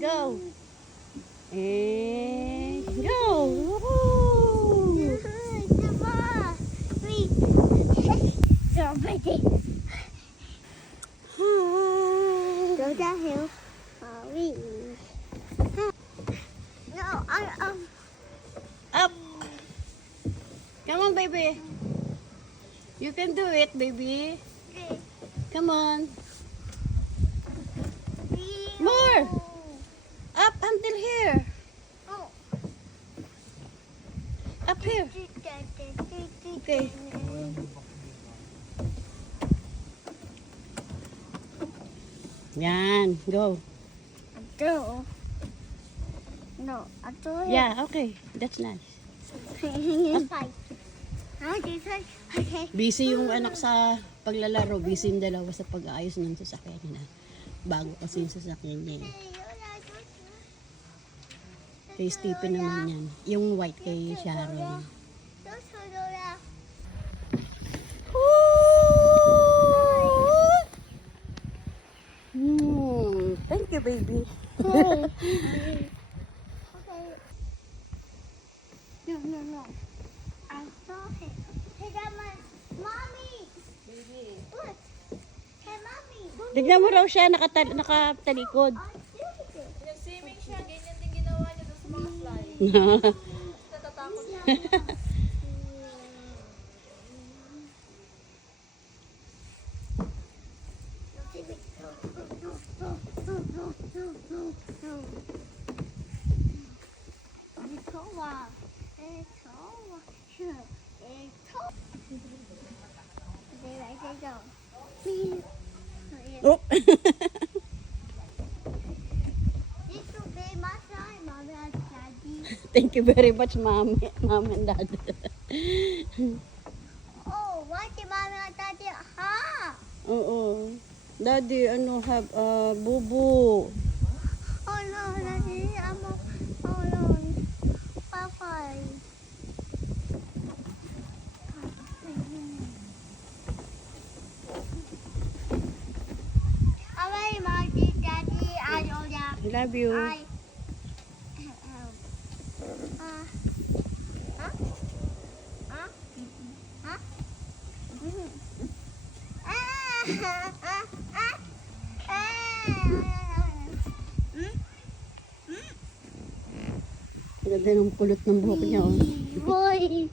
go. And go. Woohoo! So pretty. Go downhill. We. No, Up. Come on, baby. You can do it, baby. Come on. More. Up until here. Oh. Up here. Okay. Yan, go. Do. No, I do it. Yeah, okay. That's nice. Okay. Busy yung anak sa paglalaro. Busy yung dalawa sa pag-aayos ng sasakyan nila. Bago kasi yung sasakyan niya. Kay Stephen naman yan. Yung white kay Sharon. Thank you, baby. Okay. No. I saw him. Hey, that my mommy. Baby. Look. Hey, mommy. Tignan mo raw siya nakatalikod. Nag-swimming siya, ganyan din ginawa niya doon sa mga slide. Natatakot siya. Oh. Thank you very much, Mom and Dad. Oh, why did mommy and daddy? Ha? Oo. Daddy, have bubu. Oh no, daddy, oh no, Papa. Alright, mommy, daddy, I know that. I love you. Ganda ng kulot ng buhok niya, oh. Boy.